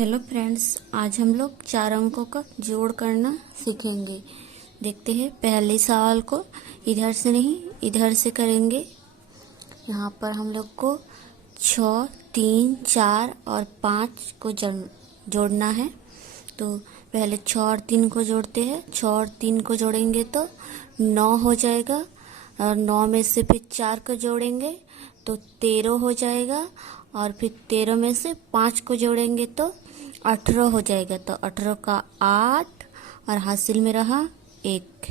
Hello friends, आज हम लोग 4 अंकों का जोड़ करना सीखेंगे। देखते हैं पहले सवाल को इधर से नहीं इधर से करेंगे। यहाँ पर हम लोग को 6, 3, 4 और 5 को जोड़ना है। तो पहले 6 और 3 को जोड़ते हैं। 6 और 3 को जोड़ेंगे तो 9 हो जाएगा, और 9 में से फिर 4 को जोड़ेंगे तो 13 हो जाएगा, और फिर 13 में से 5 को जोड़ेंगे तो 18 हो जाएगा। तो 18 का 8 और हासिल में रहा 1।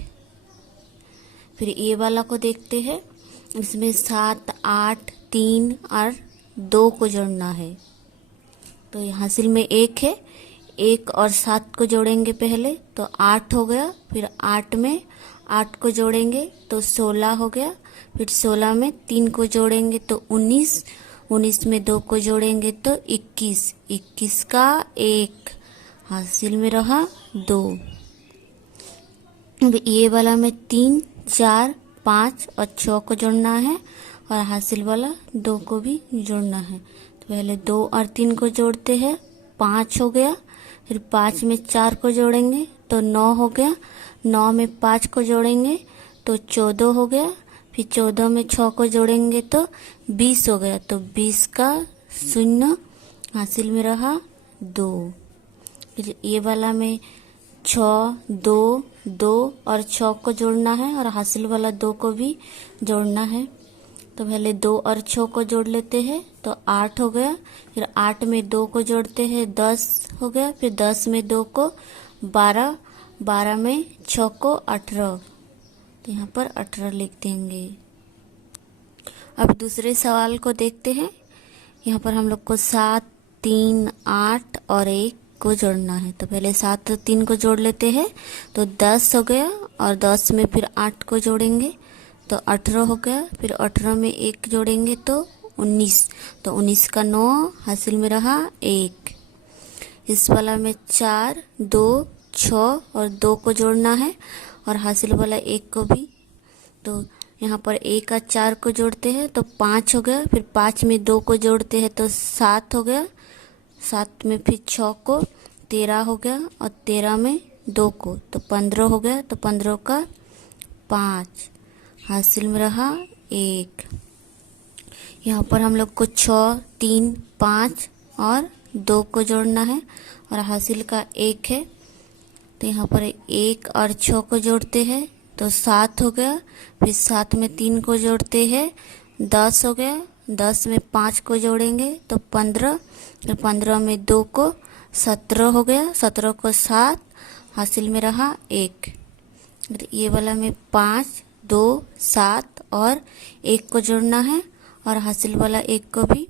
फिर ये वाला को देखते हैं। इसमें 7, 8, 3 और 2 को जोड़ना है। तो ये हासिल में 1 है। 1 और 7 को जोड़ेंगे पहले तो 8 हो गया। फिर 8 में 8 को जोड़ेंगे तो 16 हो गया। फिर 16 में 3 को जोड़ेंगे तो 19। 19 में 2 को जोड़ेंगे तो 21। 21 का 1 हासिल में रहा 2। अब ये वाला में 3, 4, 5 और 6 को जोड़ना है, और हासिल वाला 2 को भी जोड़ना है। तो पहले 2 और 3 को जोड़ते हैं, 5 हो गया। फिर 5 में 4 को जोड़ेंगे तो 9 हो गया। 9 में 5 को जोड़ेंगे तो 14 हो गया। फिर 14 में 6 को जोड़ेंगे तो 20 हो गया। तो 20 का 0 हासिल में रहा 2। फिर ये वाला में 6, 2, 2 और 6 को जोड़ना है, और हासिल वाला 2 को भी जोड़ना है। तो पहले 2 और 6 को जोड़ लेते हैं तो 8 हो गया। फिर 8 में 2 को जोड़ते हैं 10 हो गया। फिर 10 में 2 को 12, 12 में 6 को 18। तो यहाँ पर 18 लिख देंगे। अब दूसरे सवाल को देखते हैं। यहाँ पर हम लोग को 7, 3, 8 और 1 को जोड़ना है। तो पहले 7 और 3 को जोड़ लेते हैं तो 10 हो गया, और 10 में फिर 8 को जोड़ेंगे तो 18 हो गया। फिर 18 में 1 जोड़ेंगे तो 19। तो 19 का 9 हासिल में रहा 1। इस वाला में 4, 2, 6 और 2 को जोड़ना है, और हासिल वाला 1 को भी। तो यहाँ पर 1 और 4 को जोड़ते हैं तो 5 हो गया। फिर 5 में 2 को जोड़ते हैं तो 7 हो गया। 7 में फिर 6 को 13 हो गया, और 13 में 2 को तो 15 हो गया। तो 15 का 5 हासिल में रहा 1। यहाँ पर हम लोग को 6, 3, 5 और 2 को जोड़ना है, और हासिल का 1 है। तो यहाँ पर 1 और 6 को जोड़ते हैं तो 7 हो गया। फिर 7 में 3 को जोड़ते हैं 10 हो गया। 10 में 5 को जोड़ेंगे तो 15। फिर 15 में 2 को 17 हो गया। 17 को 7 हासिल में रहा 1। ये वाला में 5, 2, 7 और 1 को जोड़ना है, और हासिल वाला 1 को भी।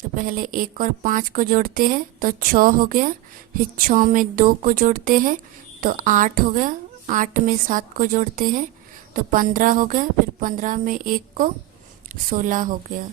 तो पहले 1 और 5 को जोड़ते हैं तो 6 हो गया। फिर 6 में 2 को जोड़ते हैं तो 8 हो गया। 8 में 7 को जोड़ते हैं तो 15 हो गया। फिर 15 में 1 को 16 हो गया।